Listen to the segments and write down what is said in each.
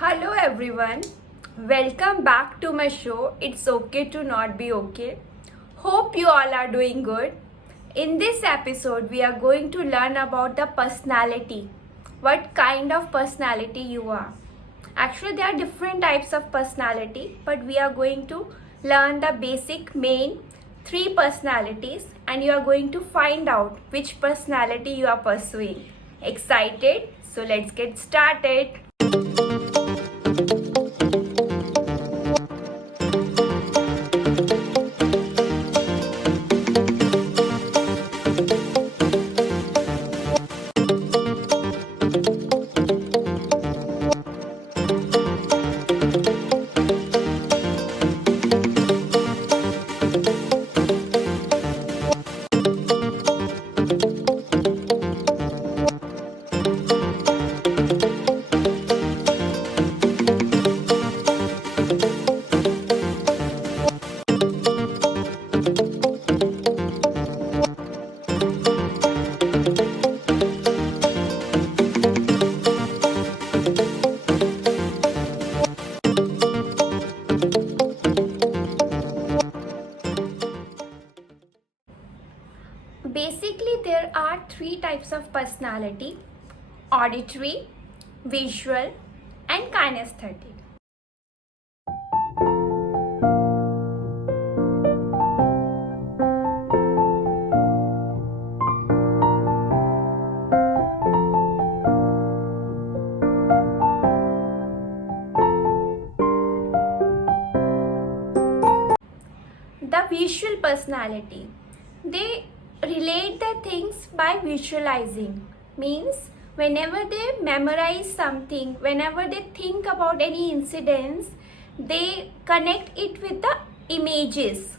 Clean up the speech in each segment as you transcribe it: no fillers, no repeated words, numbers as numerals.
Hello everyone, welcome back to my show. It's okay to not be okay. Hope you all are doing good. In this episode, we are going to learn about the personality. What kind of personality you are. Actually, there are different types of personality, but we are going to learn the basic main three personalities and you are going to find out which personality you are pursuing. Excited? So let's get started. Basically, there are three types of personality: auditory, visual, and kinesthetic. The visual personality, they relate the things by visualizing. Means whenever they memorize something, whenever they think about any incidents, they connect it with the images.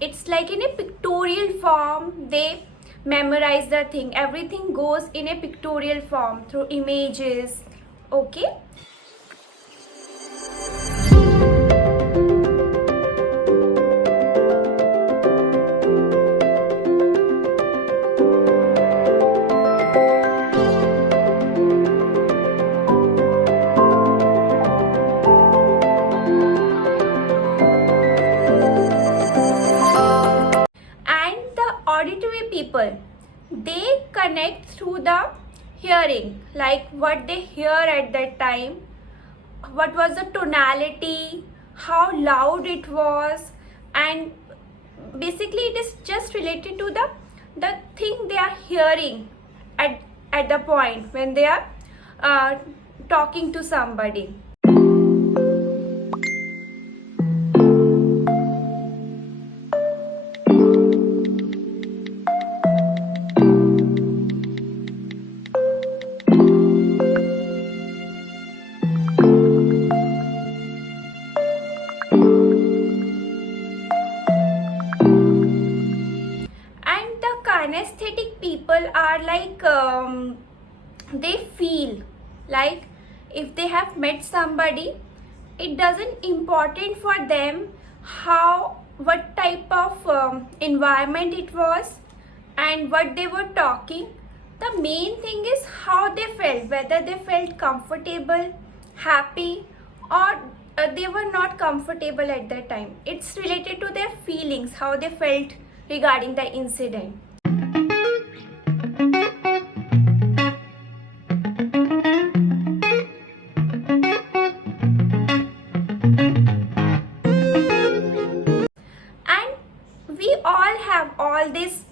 It's like in a pictorial form. They memorize the thing. Everything goes in a pictorial form through images. Okay. Auditory people, they connect through the hearing, like what they hear at that time, what was the tonality, how loud it was, and basically it is just related to the thing they are hearing at the point when they are talking to somebody. Kinesthetic people are like they feel like if they have met somebody, it doesn't important for them what type of environment it was and what they were talking. The main thing is how they felt, whether they felt comfortable, happy, or they were not comfortable at that time. It's related to their feelings, how they felt regarding the incident. All these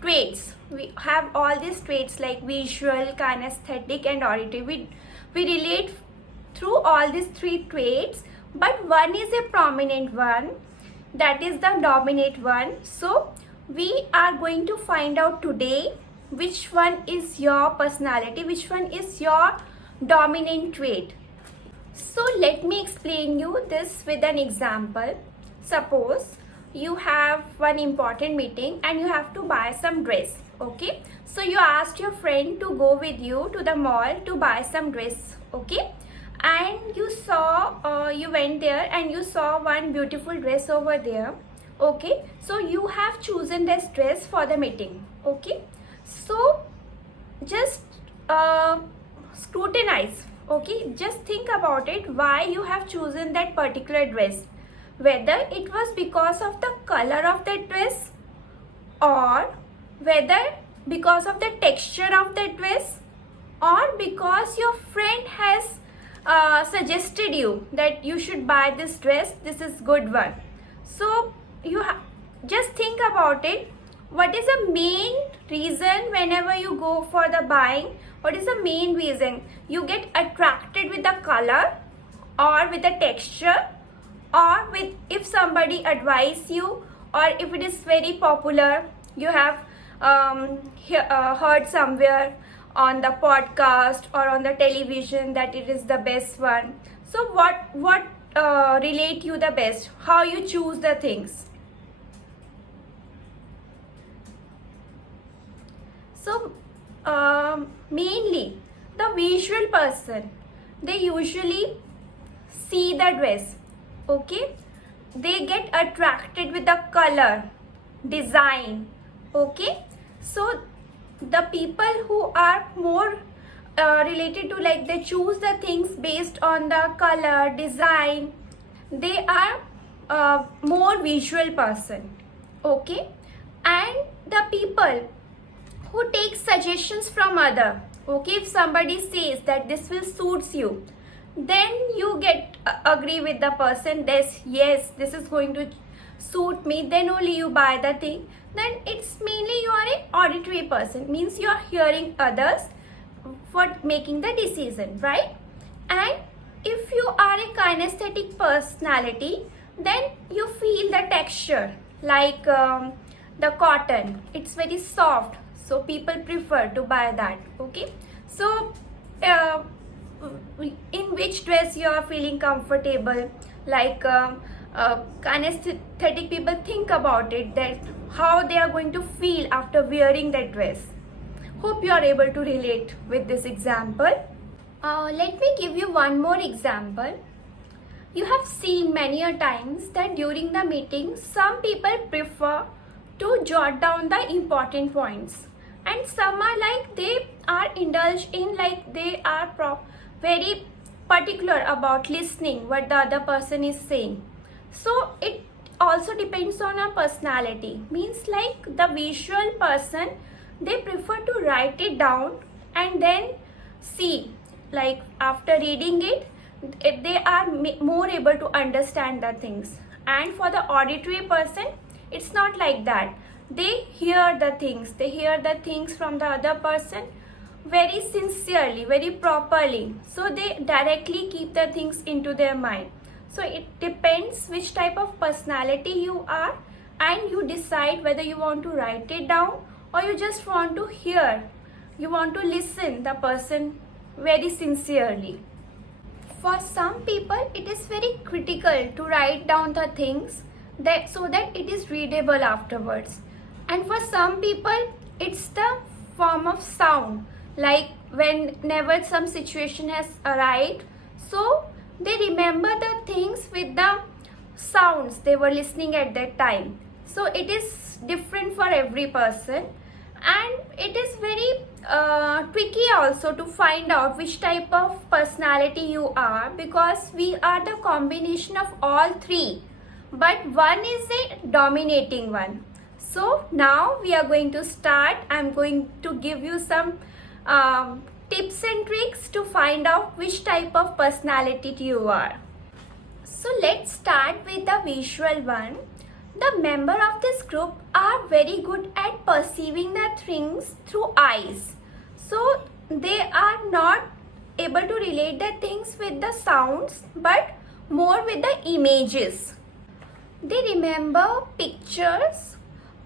traits. We have all these traits like visual, kinesthetic, and auditory. We relate through all these three traits, but one is a prominent one, that is the dominant one. So we are going to find out today which one is your personality, which one is your dominant trait. So let me explain you this with an example. Suppose you have one important meeting and you have to buy some dress. Okay, so you asked your friend to go with you to the mall to buy some dress. Okay, and you went there and you saw one beautiful dress over there. Okay, so you have chosen this dress for the meeting. Okay, so just scrutinize Okay, just think about it, why you have chosen that particular dress. Whether it was because of the color of that dress, or whether because of the texture of that dress, or because your friend has suggested you that you should buy this dress, this is good one. So just think about it, what is the main reason whenever you go for the buying? What is the main reason? You get attracted with the color, or with the texture, or with if somebody advise you, or if it is very popular, you have heard somewhere on the podcast or on the television that it is the best one. So what relate you the best? How you choose the things? So mainly the visual person, they usually see the dress. Okay, they get attracted with the color, design. Okay, so the people who are more related to, like, they choose the things based on the color, design, they are more visual person. Okay, and the people who take suggestions from other. Okay, if somebody says that this will suits you, then you get agree with the person, this, yes, this is going to suit me, then only you buy the thing. Then it's mainly you are a auditory person, means you are hearing others for making the decision, right? And if you are a kinesthetic personality, then you feel the texture, like the cotton, it's very soft, so people prefer to buy that. Okay, so in which dress you are feeling comfortable, like kinesthetic people think about it, that how they are going to feel after wearing that dress. Hope you are able to relate with this example. Let me give you one more example. You have seen many a times that during the meeting, some people prefer to jot down the important points, and some are like they are indulged in, like they are very particular about listening what the other person is saying. So it also depends on our personality, means like the visual person, they prefer to write it down and then see, like after reading it, they are more able to understand the things. And for the auditory person, it's not like that. They hear the things from the other person very sincerely, very properly, so they directly keep the things into their mind. So it depends which type of personality you are, and you decide whether you want to write it down or you just want to hear, you want to listen the person very sincerely. For some people, it is very critical to write down the things that so that it is readable afterwards. And for some people, it's the form of sound, like whenever some situation has arrived, so they remember the things with the sounds they were listening at that time. So it is different for every person, and it is very tricky also to find out which type of personality you are, because we are the combination of all three, but one is a dominating one. So now we are going to start. I'm going to give you some tips and tricks to find out which type of personality you are. So let's start with the visual one. The member of this group are very good at perceiving the things through eyes. So they are not able to relate the things with the sounds, but more with the images. They remember pictures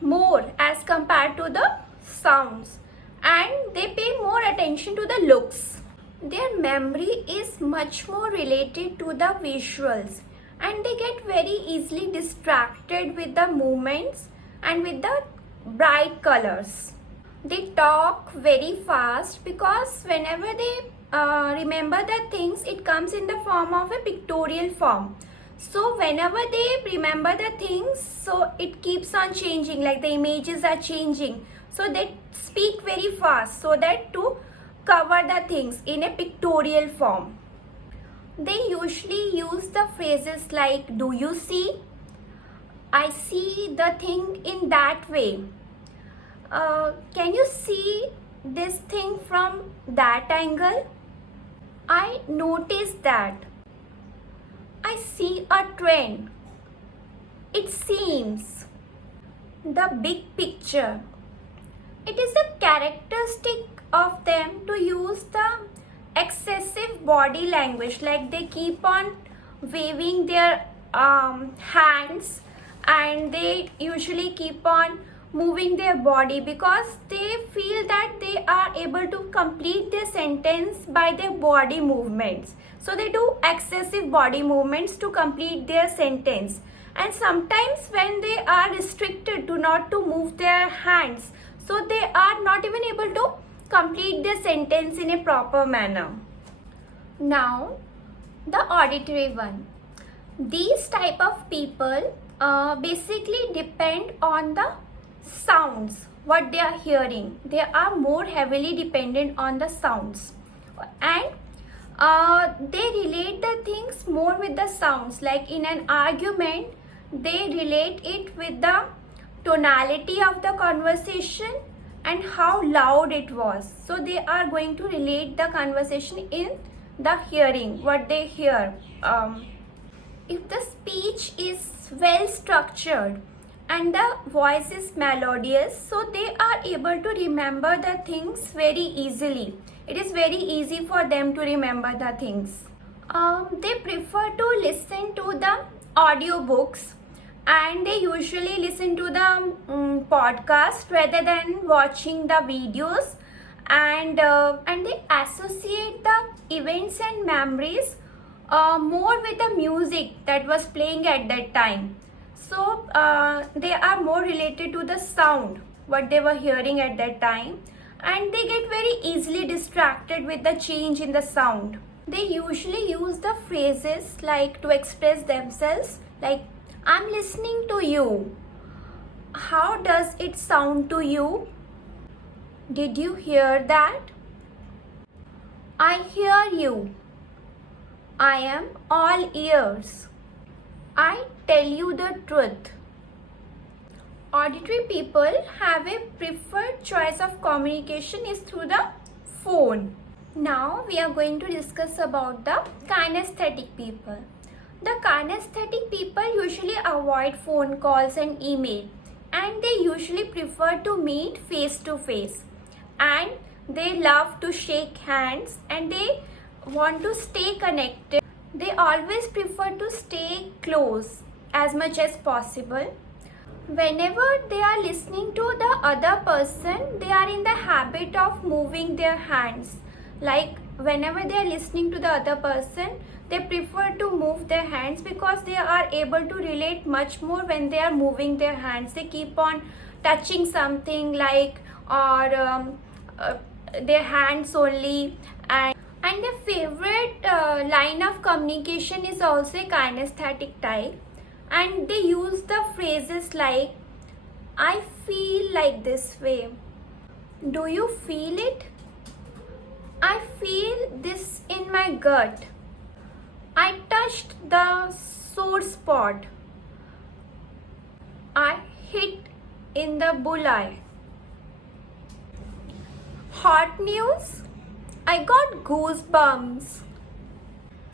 more as compared to the sounds, and they pay more attention to the looks. Their memory is much more related to the visuals, and they get very easily distracted with the movements and with the bright colors. They talk very fast because whenever they remember the things, it comes in the form of a pictorial form. So whenever they remember the things, so it keeps on changing, like the images are changing. So they speak very fast so that to cover the things in a pictorial form. they usually use the phrases like, do you see? I see the thing in that way. Can you see this thing from that angle? I noticed that. I see a trend. It seems. The big picture. It is a characteristic of them to use the excessive body language, like they keep on waving their hands, and they usually keep on moving their body because they feel that they are able to complete their sentence by their body movements. So they do excessive body movements to complete their sentence, and sometimes when they are restricted to not to move their hands, so they are not even able to complete their sentence in a proper manner. Now, the auditory one. These type of people basically depend on the sounds, what they are hearing. They are more heavily dependent on the sounds, and they relate the things more with the sounds. Like in an argument, they relate it with the tonality of the conversation and how loud it was. So they are going to relate the conversation in the hearing, what they hear. If the speech is well structured and the voice is melodious, so they are able to remember the things very easily. It is very easy for them to remember the things. They prefer to listen to the audiobooks, and they usually listen to the podcast rather than watching the videos, and they associate the events and memories more with the music that was playing at that time. So they are more related to the sound, what they were hearing at that time, and they get very easily distracted with the change in the sound. They usually use the phrases like to express themselves, like, I'm listening to you. How does it sound to you? Did you hear that? I hear you. I am all ears. I tell you the truth. Auditory people have a preferred choice of communication is through the phone. Now we are going to discuss about the kinesthetic people. The kinesthetic people usually avoid phone calls and email, and they usually prefer to meet face to face, and they love to shake hands, and they want to stay connected. They always prefer to stay close as much as possible. Whenever they are listening to the other person, they are in the habit of moving their hands. Like whenever they are listening to the other person, they prefer to move their hands because they are able to relate much more when they are moving their hands. They keep on touching something like, or their hands only, and their favorite line of communication is also a kinesthetic type, and they use the phrases like, I feel like this way. Do you feel it? I feel this in my gut. I touched the sore spot. I hit in the bullseye. Hot news? I got goosebumps.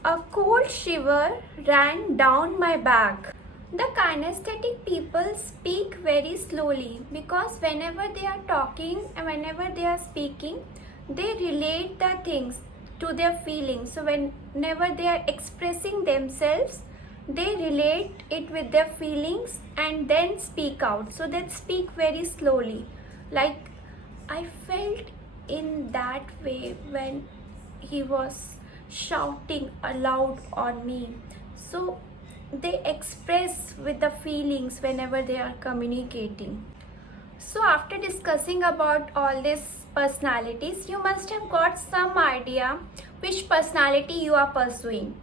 A cold shiver ran down my back. The kinesthetic people speak very slowly because whenever they are talking and whenever they are speaking, they relate the things to their feelings. So whenever they are expressing themselves, they relate it with their feelings and then speak out. So they speak very slowly. Like, I felt in that way when he was shouting aloud on me. So they express with the feelings whenever they are communicating. So after discussing about all these personalities, you must have got some idea which personality you are pursuing.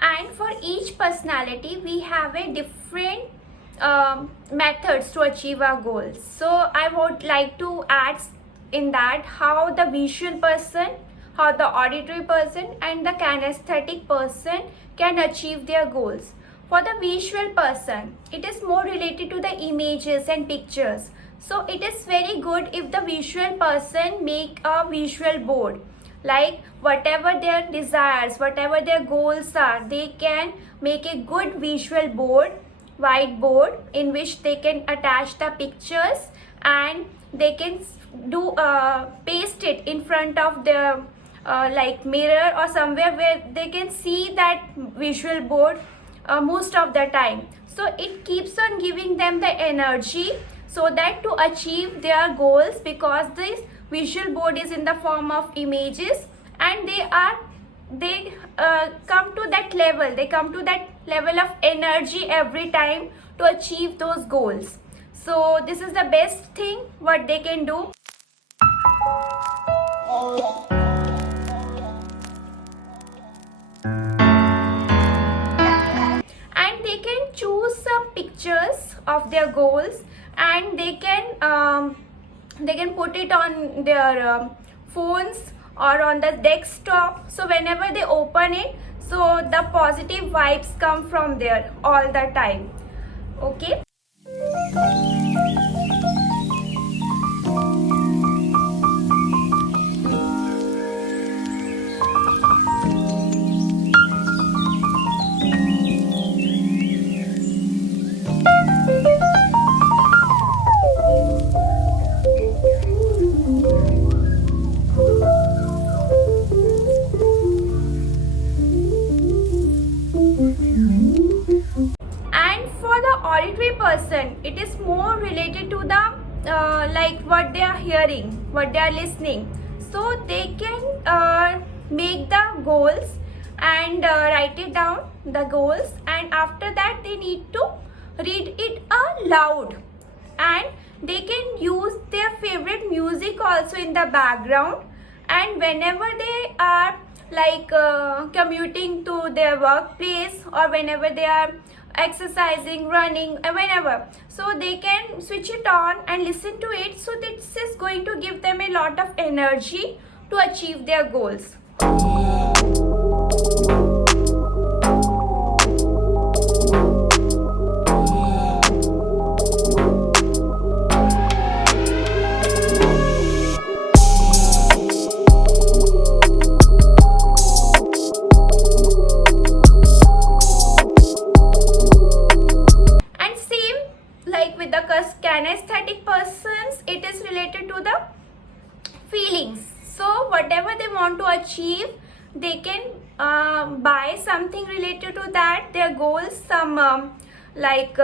And for each personality, we have a different methods to achieve our goals. So I would like to add in that how the visual person how the auditory person and the kinesthetic person can achieve their goals. For the visual person, it is more related to the images and pictures. So it is very good if the visual person make a visual board, like whatever their desires, whatever their goals are, they can make a good visual board, whiteboard, in which they can attach the pictures and they can do paste it in front of the like mirror or somewhere where they can see that visual board most of the time. So it keeps on giving them the energy so that to achieve their goals, because this visual board is in the form of images and they come to that level of energy every time to achieve those goals. So this is the best thing what they can do. And they can choose some pictures of their goals and they can put it on their phones or on the desktop. So whenever they open it, so the positive vibes come from there all the time. Okay. And for the auditory person, it is more related to the like what they are hearing, what they are listening. So they can make the goals and write it down, the goals, and after that they need to read it aloud, and they can use their favorite music also in the background. And whenever they are like commuting to their workplace or whenever they are exercising, running, whenever, so they can switch it on and listen to it. So this is going to give them a lot of energy to achieve their goals. Kinesthetic persons, it is related to the feelings. So whatever they want to achieve, they can buy something related to that, their goals, some like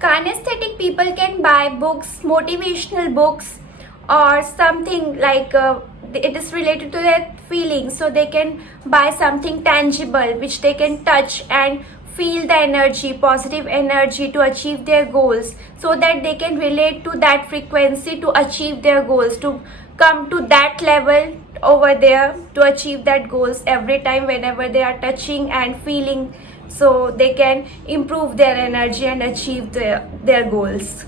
kinesthetic people can buy books, motivational books, or something like it is related to their feelings. So they can buy something tangible which they can touch and feel the energy, positive energy to achieve their goals, so that they can relate to that frequency to achieve their goals, to come to that level over there to achieve that goals every time whenever they are touching and feeling, so they can improve their energy and achieve their goals.